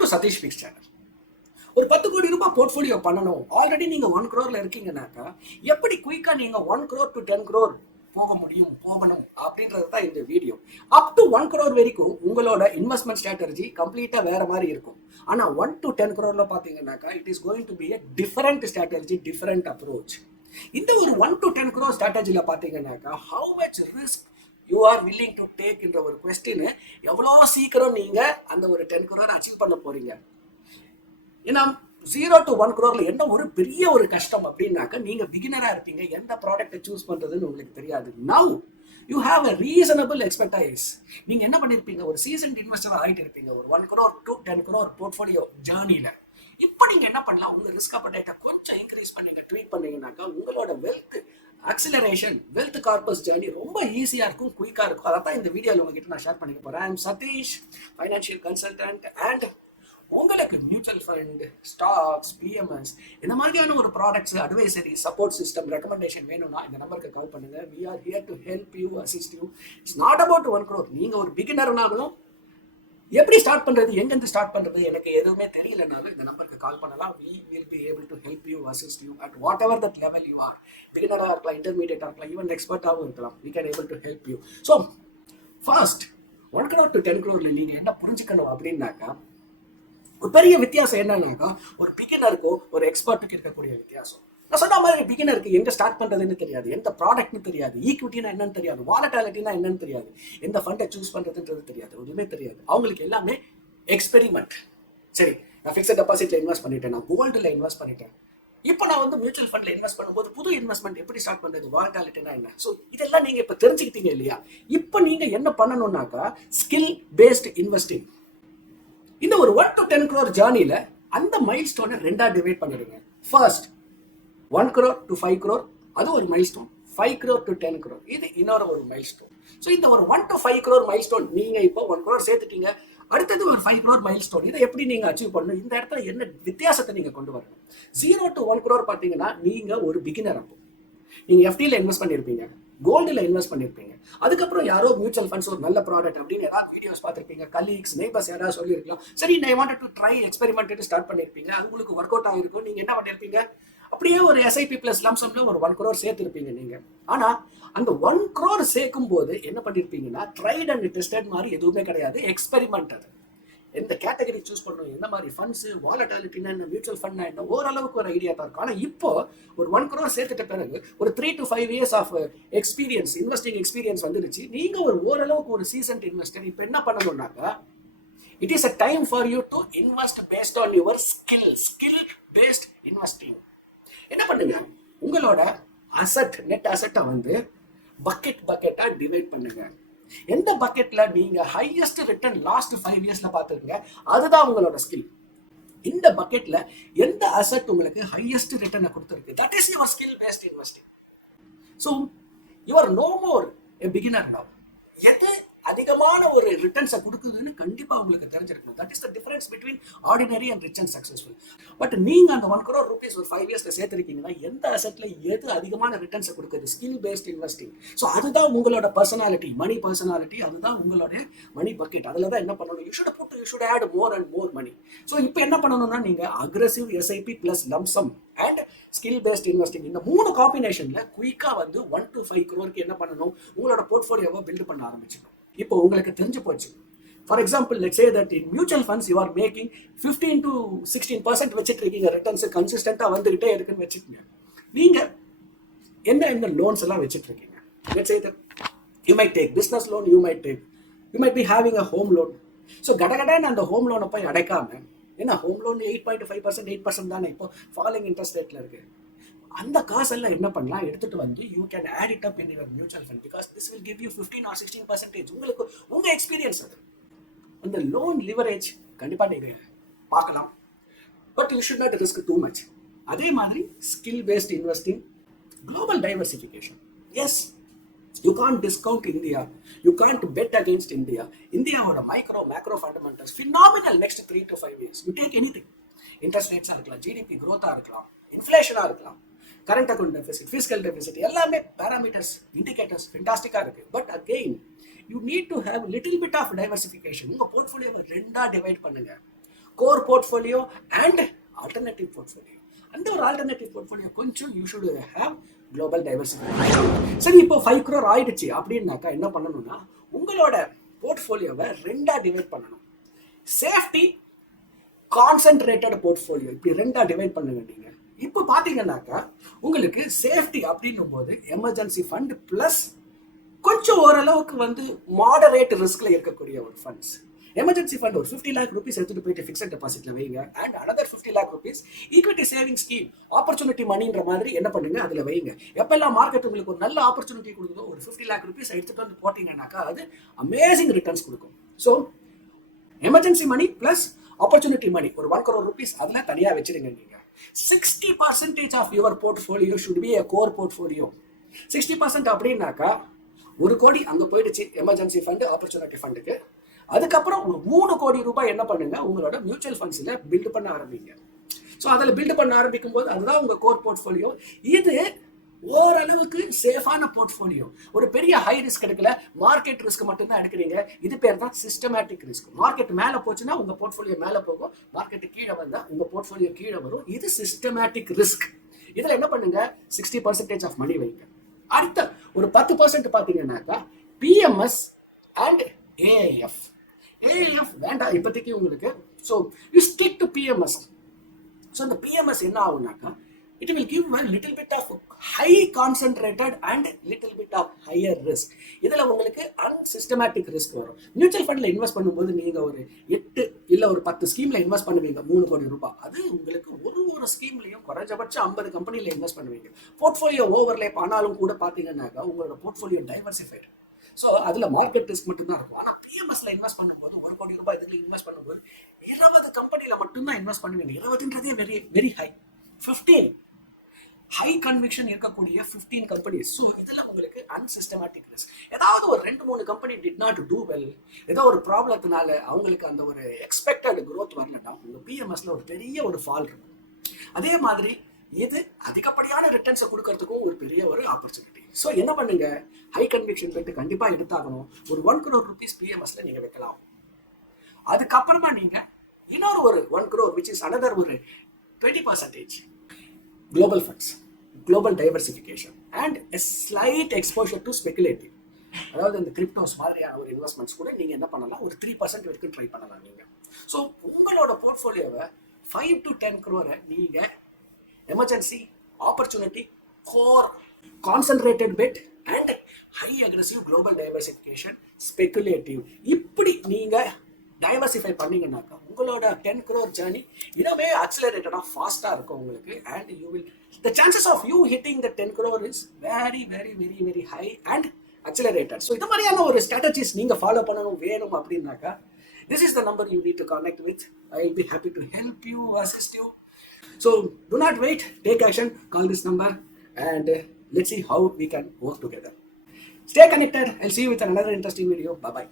Welcome to Sathish Picks channel. ஒரு 10 கோடி ரூபாய் போர்ட்ஃபோலியோ பண்ணணும், ஆல்ரெடி நீங்க 1 crore இருக்கீங்கன்னாக்கா எப்படி குயிக்கா நீங்க 1 crore to 10 crore போகணும் அப்படின்றது தான் இந்த வீடியோ. அப் டு 1 crore வரைக்கும் உங்களோட இன்வெஸ்ட்மெண்ட் ஸ்ட்ராட்டஜி கம்ப்ளீட்டா வேற மாதிரி இருக்கும். ஆனா 1 to 10 crore பாத்தீங்கன்னாக்கா it is going to be a different strategy, different approach. இந்த ஒரு 1 to 10 crore ஸ்ட்ராட்டஜில பாத்தீங்கன்னாக்கா how much risk you are willing to take என்ற ஒரு கொஸ்டின், எவ்வளோ சீக்கிரம் நீங்க அந்த ஒரு 10 crore அச்சீவ் பண்ண போறீங்க. ஏன்னா 0 to 1 crore என்ன ஒரு பெரிய ஒரு கஷ்டம் அப்படின்னாக்க, நீங்க பிகினரா இருப்பீங்க, எந்த ப்ராடக்ட்டை சூஸ் பண்றதுன்னு உங்களுக்கு தெரியாது. Now you have a reasonable expertise. நீங்க என்ன பண்ணிருப்பீங்க, ஒரு சீசன்ட் இன்வெஸ்டர் ஆகிட்டு இருப்பீங்க ஒரு 1 crore to 10 crore போர்ட்ஃபோலியோ ஜேர்னில. இப்போ நீங்க என்ன பண்ணலாம், உங்க ரிஸ்க் அப்படைட்டை கொஞ்சம் இன்க்ரீஸ் பண்ணீங்க, ட்வீட் பண்ணீங்கன்னாக்கா உங்களோட வெல்த் அக்சிலரேஷன், வெல்த் கார்பஸ் ஜேர்னி ரொம்ப ஈஸியா இருக்கும், குயிக்கா இருக்கும். அதான் இந்த வீடியோல உங்ககிட்ட நான் ஷேர் பண்ணிக்க போறேன். I am Sathish, financial consultant. And உங்களுக்கு மியூச்சுவல் ஃபண்ட், ஸ்டாக்ஸ், பிஎம்எஸ் இந்த மாதிரியான ஒரு products, advisory, support system, recommendation வேணும்னா இந்த நம்பருக்கு கால் பண்ணுங்க. We are here to help you, assist you. It's not about 1 crore. நீங்க ஒரு பிகினர்னாலும் எப்படி ஸ்டார்ட் பண்றது, எங்கிருந்து ஸ்டார்ட் பண்றது எனக்கு எதுவுமே தெரியலனாலும் இந்த நம்பருக்கு கால் பண்ணலாம். we will be able to help you, assist you at whatever that level you are. பிகினரா இருக்கலாம், இன்டர்மீடியேட்டா இருக்கலாம், ஈவன் எக்ஸ்பர்ட்டாகவும் இருக்கலாம். we can able to help you. So first 1 crore to 10 crore நீங்க என்ன புரிஞ்சுக்கணும் அப்படின்னாக்கா, ஒரு பெரிய வித்தியாசம் என்னன்னாக்கா, ஒரு பிகினருக்கும் ஒரு எக்ஸ்பர்ட்டுக்கு இருக்கக்கூடிய வித்தியாசம். நான் சொன்ன மாதிரி பிகினருக்கு எங்க ஸ்டார்ட் பண்றதுன்னு தெரியாது, எந்த ப்ராடக்ட்னு தெரியாது, ஈக்விட்டினா என்னன்னு தெரியாது, வாலட்டாலிட்டினா என்னன்னு தெரியாது, எந்த ஃபண்டை சூஸ் பண்றதுன்றது தெரியாது, ஒன்றுமே தெரியாது. அவங்களுக்கு எல்லாமே எக்ஸ்பெரிமெண்ட். சரி, நான் ஃபிக்ஸட் டெபாசிட்ல இன்வெஸ்ட் பண்ணிட்டேன், நான் கோல்டுல இன்வெஸ்ட் பண்ணிட்டேன், இப்போ நான் வந்து மியூச்சுவல் ஃபண்ட்ல இன்வெஸ்ட் பண்ணும்போது புது இன்வெஸ்ட்மெண்ட் எப்படி ஸ்டார்ட் பண்றது, வாலட்டாலிட்டினா என்ன. ஸோ இதெல்லாம் நீங்க இப்போ தெரிஞ்சுக்கிட்டீங்க இல்லையா. இப்போ நீங்க என்ன பண்ணணும்னாக்கா, ஸ்கில் பேஸ்ட் இன்வெஸ்டிங். இந்த ஒரு 1 to 10 crore ஜேர்னில அந்த மைல் ஸ்டோனை ரெண்டா டிவைட் பண்ணிடுங்க. ஃபர்ஸ்ட் 1 crore to 5 crore, அது ஒரு mile stone. 5 crore to 10 crore, இது இன்னொரு ஒரு மைல் ஸ்டோன். ஸோ இந்த ஒரு 1 to 5 crore மைல் ஸ்டோன் நீங்க இப்போ 1 crore சேர்த்துட்டீங்க, அடுத்தது ஒரு 5 crore மைல் ஸ்டோன். இதை எப்படி நீங்க அச்சீவ் பண்ணணும், இந்த இடத்துல என்ன வித்தியாசத்தை நீங்க கொண்டு வரணும். 0 to 1 crore பார்த்தீங்கன்னா நீங்க ஒரு பிகினர். அப்போ நீங்க எஃப்டில இன்வெஸ்ட் பண்ணிருப்பீங்க, கோல்டுல இன்வெஸ்ட் பண்ணிருப்பீங்க, அதுக்கப்புறம் யாரோ மியூச்சுவல் ஃபண்ட்ஸ் ஒரு நல்ல ப்ராடக்ட் அப்படின்னு ஏதாவது வீடியோஸ் பார்த்துருப்பீங்க, கலீக்ஸ், நெய்பர்ஸ் யாராவது சொல்லியிருக்கலாம். சரி, நான் wanted to try experiment start பண்ணிருப்பீங்க, அது உங்களுக்கு ஒர்க் அவுட் ஆகிருக்கும். நீங்க என்ன பண்ணிருப்பீங்க, அப்படியே ஒரு எஸ்ஐபி பிளஸ் லம்சம்ல ஒரு 1 crore சேர்த்திருப்பீங்க நீங்க. ஆனா அந்த 1 crore சேர்க்கும் போது என்ன பண்ணிருப்பீங்கன்னா, ட்ரைட் அண்ட் டெஸ்டட் மாதிரி எதுவுமே கிடையாது, எக்ஸ்பெரிமெண்ட். அது எந்த கேட்டகரி சூஸ் பண்ணணும், என்ன மாதிரி ஃபண்ட்ஸ், வாலட்டாலிட்டினா என்ன, மியூச்சுவல் ஃபண்ட்னா என்ன, ஓரளவுக்கு ஒரு ஐடியா தான் இருக்கும். ஆனால் இப்போ ஒரு 1 crore சேர்த்துட்ட பிறகு ஒரு 3 to 5 years of experience, investing experience வந்துருச்சு. நீங்க ஒரு ஓரளவுக்கு ஒரு சீசன்ட் இன்வெஸ்டர். இப்போ என்ன பண்ணணும்னாக்கா, it is a time for you to invest based on your skill based investing. என்ன பண்ணுங்க, உங்களோட அசெட், நெட் அசெட்டை வந்து பக்கெட்டா டிவைட் பண்ணுங்க. எந்த பக்கெட்ல நீங்க ஹையஸ்ட் ரிட்டர்ன் லாஸ்ட் 5 yearsல பார்த்துருங்க, அதுதான் உங்களோட ஸ்கில். இந்த பக்கெட்ல எந்த அசெட் உங்களுக்கு ஹையஸ்ட் ரிட்டர்னை கொடுத்துருக்கு, that is your skill based investing. So you are no more a beginner now. எது அதிகமான ஒரு ரிட்டர்ன்ஸை கொடுக்குதுன்னு கண்டிப்பா உங்களுக்கு தெரிஞ்சிருக்கும். That is the difference between ordinary and rich and successful. But நீங்க அந்த 1 crore rupees ஒரு 5 yearsல சேர்த்திருக்கீங்கன்னா, எந்த அசெட்ல எது அதிகமான ரிட்டர்ன்ஸை கொடுக்குது, ஸ்கில் பேஸ்ட் இன்வெஸ்டிங். ஸோ அதுதான் உங்களோட பர்சனாலிட்டி, மணி பர்சனாலிட்டி, அதுதான் உங்களோட மணி பக்கெட். அதுல தான் என்ன பண்ணணும், you should add more and more money. So இப்போ என்ன பண்ணணும்னா, நீங்க aggressive SIP plus lump sum and skill based investing, இந்த 3 காம்பினேஷன்ல குயிக்கா வந்து 1 to 5 crore என்ன பண்ணணும், உங்களோட போர்ட்ஃபோலியோவை பில்ட் பண்ண ஆரம்பிச்சிடும். இப்போ உங்களுக்கு தெரிஞ்சு போச்சு. For example, let's say that in mutual funds you are making 15 to 16% வச்சுட்டு இருக்கீங்க, ரிட்டர்ன்ஸ் கன்சிஸ்டன்டா வந்துகிட்டே இருக்குன்னு வச்சுக்கோங்க. நீங்க என்ன லோன்ஸ் எல்லாம் வச்சுட்டு இருக்கீங்க, let's say that you might take business loan, you might be having a home loan. So கடகடான்னு அந்த ஹோம் லோனை போய் அடைக்காம, ஏன்னா ஹோம் லோன் 8.5%, 8% தானே இப்போ ஃபாலிங் இன்ட்ரெஸ்ட் ரேட்ல இருக்கு. அந்த காசெல்லாம் என்ன பண்ணலாம், எடுத்துட்டு வந்து you can add it up in your mutual fund, because this will give you 15 or 16%. உங்களுக்கு உங்க எக்ஸ்பீரியன்ஸ் அது. அந்த லோன் லிவரேஜ் கண்டிப்பா நீங்க பார்க்கலாம், but you should not risk too much. அதே மாதிரி skill based investing, global diversification. Yes, you can't discount India, you can't bet against India. இந்தியாவோட macro fundamentals phenomenal next 3 to 5 years. You take anything, interest ரேட்ஸா இருக்கலாம், GDP growth-ஆ இருக்கலாம், இன்ஃப்ளேஷனா இருக்கலாம், current account deficit, fiscal deficit, எல்லாமே parameters, indicators ஃபென்டாஸ்டிக்கா இருக்கு. But again you need to have little bit of diversification. உங்க போர்ட்ஃபோலியோவை ரெண்டா டிவைட் பண்ணுங்க. Core portfolio and alternative portfolio. அந்த ஒரு ஆல்டர்னேட்டிவ் போர்ட்ஃபோலியோ கொஞ்சம் you should have global diversification. சரி, இப்போ 5 crore ஆயிடுச்சு அப்படின்னாக்கா என்ன பண்ணணும்னா உங்களோட போர்ட்ஃபோலியோவை 2 டிவைட் பண்ணணும். சேஃப்டி, கான்சென்ட்ரேட்டட் போர்ட்ஃபோலியோ, இப்படி 2 டிவைட் பண்ண வேண்டியங்க. இப்போ பாத்தீங்கன்னாக்கா உங்களுக்கு சேஃப்டி அப்படின்னும் போது எமர்ஜென்சி ஃபண்ட் பிளஸ் கொஞ்சம் ஓரளவுக்கு வந்து மாடரேட் ரிஸ்க்ல இருக்கக்கூடிய ஒரு ஃபண்ட்ஸ். எமர்ஜென்சி ஃபண்ட் ஒரு 50 lakh rupees எடுத்துட்டு போயிட்டு ஃபிக்ஸட் டெபாசிட்ல வைங்க. And another 50 lakh rupees equity saving scheme, opportunity மணின்ற மாதிரி என்ன பண்ணுங்க அதுல வைங்க. எப்பெல்லாம் மார்க்கெட் உங்களுக்கு ஒரு நல்ல ஆப்பர்ச்சுனிட்டி கொடுக்குதோ ஒரு 50 lakh rupees எடுத்துட்டு வந்து போட்டீங்கன்னாக்கா அது அமேசிங் ரிட்டர்ன்ஸ் கொடுக்கும். So emergency money plus opportunity money ஒரு 1 crore rupees அதுல தனியா வச்சிருங்க. நீங்க 60% of your portfolio should be a core portfolio. 60% அப்படின்னாக்கா 1 கோடி அங்க போயிடுச்சு எமர்ஜென்சி ஃபண்ட், ஆப்பர்ச்சுனிட்டி ஃபண்டுக்கு. அதுக்கப்புறம் ஒரு 3 கோடி ரூபாய் என்ன பண்ணுங்க உங்களோட மியூச்சுவல் ஃபண்ட்ஸ்ல பில்ட் பண்ண ஆரம்பிங்க. ஸோ அதில் பில்ட் பண்ண ஆரம்பிக்கும் போது அதுதான் உங்க கோர் போர்ட்ஃபோலியோ. இது ஓரளவுக்கு சேஃபான போர்ட்ஃபோலியோ. ஒரு பெரிய ஹை ரிஸ்க் எடுக்கல, மார்க்கெட் ரிஸ்க் மட்டும்தான் எடுக்கிறீங்க. இது பேர் தான் சிஸ்டமேட்டிக் ரிஸ்க். மார்க்கெட் மேலே போச்சுன்னா உங்க போர்ட்ஃபோலியோ மேலே போகும், மார்க்கெட் கீழே வந்தா உங்க போர்ட்ஃபோலியோ கீழே வரும். இது சிஸ்டமேட்டிக் ரிஸ்க். இதுல என்ன பண்ணுங்க 60% ஆஃப் மணி வைங்க. அடுத்த ஒரு 10% பார்த்தீங்கன்னாக்கா பிஎம்எஸ் அண்ட் ஏஐஎஃப். ஏஐஎஃப் வேண்டாம் இப்போதைக்கு உங்களுக்கு. So you stick to PMS. So இந்த பிஎம்எஸ் என்ன ஆகுனாக்கா it will give a little bit of high concentrated and little bit of higher risk. இதில் உங்களுக்கு அன்சிஸ்டமேட்டிக் ரிஸ்க் வரும். மியூச்சுவல் ஃபண்டில் இன்வெஸ்ட் பண்ணும்போது நீங்கள் ஒரு 8 இல்லை ஒரு 10 ஸ்கீமில் இன்வெஸ்ட் பண்ணுவீங்க 3 கோடி ரூபாய். அது உங்களுக்கு ஒரு ஸ்கீம்லையும் குறைஞ்சபட்சம் 50 கம்பெனியில் இன்வெஸ்ட் பண்ணுவீங்க. போர்ட்ஃபோலியோ ஓவர்லேப் ஆனாலும் கூட பார்த்தீங்கன்னாக்கா உங்களோட போர்ட்ஃபோலியோ டைவர்சிஃபைடு. ஸோ அதில் மார்க்கெட் ரிஸ்க் மட்டும்தான் இருக்கும். ஆனால் பிஎம்எஸ்ல இன்வெஸ்ட் பண்ணும்போது 1 கோடி ரூபாய் இதில் இன்வெஸ்ட் பண்ணும்போது 20 கம்பெனியில் மட்டும்தான் இன்வெஸ்ட் பண்ணுவீங்க. 20ன்றதே very very high. 15 high conviction இருக்கக்கூடிய 15 கம்பெனிஸ். ஸோ இதில் உங்களுக்கு அன்சிஸ்டமேட்டிக் ரிஸ்க். ஏதாவது ஒரு 2-3 company did not do well, ஏதோ ஒரு ப்ராப்ளத்தினால அவங்களுக்கு அந்த ஒரு எக்ஸ்பெக்டட் க்ரோத் வரலன்னா உங்கள் பிஎம்எஸ்ல ஒரு பெரிய ஒரு ஃபால் இருக்கும். அதே மாதிரி இது அதிகப்படியான ரிட்டர்ன்ஸை கொடுக்கறதுக்கும் ஒரு பெரிய ஒரு ஆப்பர்ச்சுனிட்டி. ஸோ என்ன பண்ணுங்க ஹை கன்விக்ஷன் பெட்டு கண்டிப்பாக எடுத்தாகணும். ஒரு 1 crore rupees பிஎம்எஸ்ல நீங்க வைக்கலாம். அதுக்கப்புறமா நீங்க இன்னொரு ஒரு 1 crore which is another ஒரு 20% global funds, global diversification and a slight exposure to speculative. அதாவது இந்த கிரிப்டோஸ் மாதிரியான ஒரு இன்வெஸ்ட்மெண்ட்ஸ் கூட நீங்க என்ன பண்ணலாம் ஒரு 3% வரைக்கும் ட்ரை பண்ணலாம் நீங்க. ஸோ உங்களோட போர்ட்ஃபோலியோவை 5 to 10 crore நீங்க emergency, opportunity, core, concentrated bet and high aggressive global diversification, speculative இப்படி நீங்க டைவர்சிஃபை பண்ணீங்கன்னாக்கா உங்களோட 10 crore ஜர்னி இன்னுமே அக்ஸலரேட்டடாக ஃபாஸ்ட்டாக இருக்கும் உங்களுக்கு. And you will the chances of you hitting the 10 crore is very very very very high and accelerated. So இந்த மாதிரியான ஒரு ஸ்ட்ராட்டஜிஸ் நீங்கள் ஃபாலோ பண்ணணும் வேணும் அப்படின்னாக்கா this is the number you need to connect with. I will be happy to help you, assist you. So do not wait, take action, call this number and let's see how we can work together. Stay connected. I'll see you with another interesting video. Bye bye.